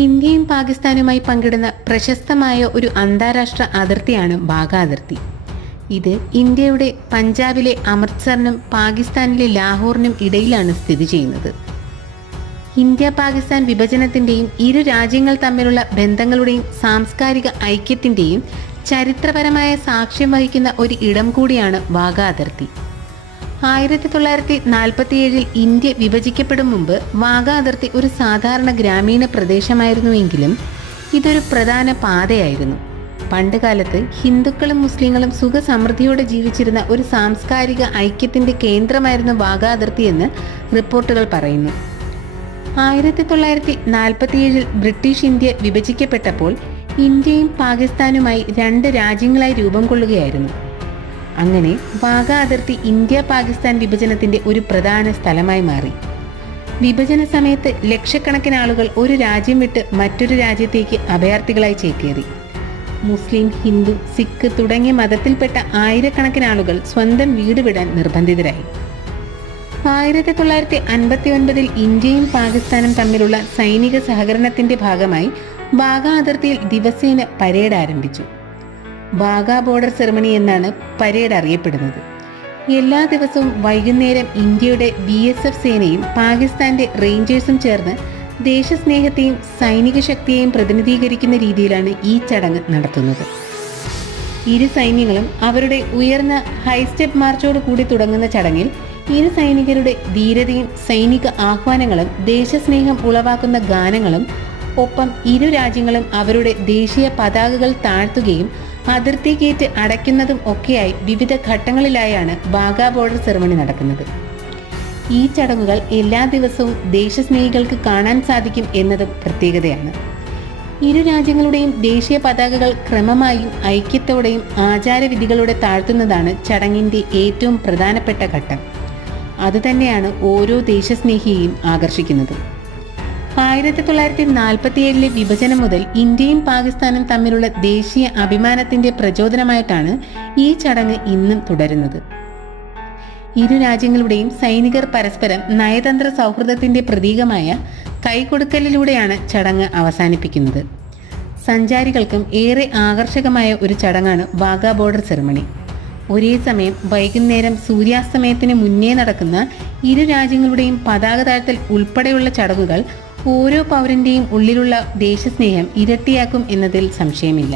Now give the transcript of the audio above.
ഇന്ത്യയും പാകിസ്ഥാനുമായി പങ്കിടുന്ന പ്രശസ്തമായ ഒരു അന്താരാഷ്ട്ര അതിർത്തിയാണ് വാഘ അതിർത്തി. ഇത് ഇന്ത്യയുടെ പഞ്ചാബിലെ അമൃത്സറിനും പാകിസ്ഥാനിലെ ലാഹോറിനും ഇടയിലാണ് സ്ഥിതി ചെയ്യുന്നത്. ഇന്ത്യ പാകിസ്ഥാൻ വിഭജനത്തിൻ്റെയും ഇരു രാജ്യങ്ങൾ തമ്മിലുള്ള ബന്ധങ്ങളുടെയും സാംസ്കാരിക ഐക്യത്തിൻ്റെയും ചരിത്രപരമായ സാക്ഷ്യം വഹിക്കുന്ന ഒരു ഇടം കൂടിയാണ് വാഘ അതിർത്തി. 1947 ഇന്ത്യ വിഭജിക്കപ്പെടും മുമ്പ് വാഘ അതിർത്തി ഒരു സാധാരണ ഗ്രാമീണ പ്രദേശമായിരുന്നുവെങ്കിലും ഇതൊരു പ്രധാന പാതയായിരുന്നു. പണ്ടുകാലത്ത് ഹിന്ദുക്കളും മുസ്ലിങ്ങളും സുഖസമൃദ്ധിയോടെ ജീവിച്ചിരുന്ന ഒരു സാംസ്കാരിക ഐക്യത്തിൻ്റെ കേന്ദ്രമായിരുന്നു വാഘ അതിർത്തി എന്ന് റിപ്പോർട്ടുകൾ പറയുന്നു. 1947 ബ്രിട്ടീഷ് ഇന്ത്യ വിഭജിക്കപ്പെട്ടപ്പോൾ ഇന്ത്യയും പാകിസ്ഥാനുമായി രണ്ട് രാജ്യങ്ങളായി രൂപം കൊള്ളുകയായിരുന്നു. അങ്ങനെ വാഘ അതിർത്തി ഇന്ത്യ പാകിസ്ഥാൻ വിഭജനത്തിന്റെ ഒരു പ്രധാന സ്ഥലമായി മാറി. വിഭജന സമയത്ത് ലക്ഷക്കണക്കിന് ആളുകൾ ഒരു രാജ്യം വിട്ട് മറ്റൊരു രാജ്യത്തേക്ക് അഭയാർത്ഥികളായി ചേക്കേറി. മുസ്ലിം, ഹിന്ദു, സിഖ് തുടങ്ങിയ മതത്തിൽപ്പെട്ട ആയിരക്കണക്കിന് ആളുകൾ സ്വന്തം വീട് വിടാൻ നിർബന്ധിതരായി. 1959 ഇന്ത്യയും പാകിസ്ഥാനും തമ്മിലുള്ള സൈനിക സഹകരണത്തിന്റെ ഭാഗമായി വാഘ അതിർത്തിയിൽ ദിവസേന പരേഡ് ആരംഭിച്ചു. വാഘ ബോർഡർ സെറമണി എന്നാണ് പരേഡ് അറിയപ്പെടുന്നത്. എല്ലാ ദിവസവും വൈകുന്നേരം ഇന്ത്യയുടെ BSF സേനയും പാകിസ്ഥാന്റെ റേഞ്ചേഴ്സും ചേർന്ന് ദേശസ്നേഹത്തെയും സൈനിക ശക്തിയെയും പ്രതിനിധീകരിക്കുന്ന രീതിയിലാണ് ഈ ചടങ്ങ് നടത്തുന്നത്. ഇരു സൈന്യങ്ങളും അവരുടെ ഉയർന്ന ഹൈസ്റ്റെപ്പ് മാർച്ചോട് കൂടി തുടങ്ങുന്ന ചടങ്ങിൽ ഇരു സൈനികരുടെ ധീരതയും സൈനിക ആഹ്വാനങ്ങളും ദേശസ്നേഹം ഉളവാക്കുന്ന ഗാനങ്ങളും ഒപ്പം ഇരു രാജ്യങ്ങളും അവരുടെ ദേശീയ പതാകകൾ താഴ്ത്തുകയും അതിർത്തി ഗേറ്റ് അടയ്ക്കുന്നതും ഒക്കെയായി വിവിധ ഘട്ടങ്ങളിലായാണ് വാഘ ബോർഡർ സെറമണി നടക്കുന്നത്. ഈ ചടങ്ങുകൾ എല്ലാ ദിവസവും ദേശസ്നേഹികൾക്ക് കാണാൻ സാധിക്കും എന്നതും പ്രത്യേകതയാണ്. ഇരു രാജ്യങ്ങളുടെയും ദേശീയ പതാകകൾ ക്രമമായും ഐക്യത്തോടെയും ആചാരവിധികളോടെ താഴ്ത്തുന്നതാണ് ചടങ്ങിൻ്റെ ഏറ്റവും പ്രധാനപ്പെട്ട ഘട്ടം. അതുതന്നെയാണ് ഓരോ ദേശസ്നേഹിയെയും ആകർഷിക്കുന്നത്. 1947 വിഭജനം മുതൽ ഇന്ത്യയും പാകിസ്ഥാനും തമ്മിലുള്ള ദേശീയ അഭിമാനത്തിന്റെ പ്രചോദനമായിട്ടാണ് ഈ ചടങ്ങ് ഇന്നും തുടരുന്നത്. ഇരു രാജ്യങ്ങളുടെയും സൈനികർ പരസ്പരം നയതന്ത്ര സൗഹൃദത്തിന്റെ പ്രതീകമായ കൈകൊടുക്കലിലൂടെയാണ് ചടങ്ങ് അവസാനിപ്പിക്കുന്നത്. സഞ്ചാരികൾക്കും ഏറെ ആകർഷകമായ ഒരു ചടങ്ങാണ് വാഘ ബോർഡർ സെറമണി. ഒരേ സമയം വൈകുന്നേരം സൂര്യാസ്തമയത്തിന് മുന്നേ നടക്കുന്ന ഇരു രാജ്യങ്ങളുടെയും പതാക താഴ്ത്തൽ ഉൾപ്പെടെയുള്ള ചടങ്ങുകൾ ഓരോ പൗരന്റെയും ഉള്ളിലുള്ള ദേശസ്നേഹം ഇരട്ടിയാക്കും എന്നതിൽ സംശയമില്ല.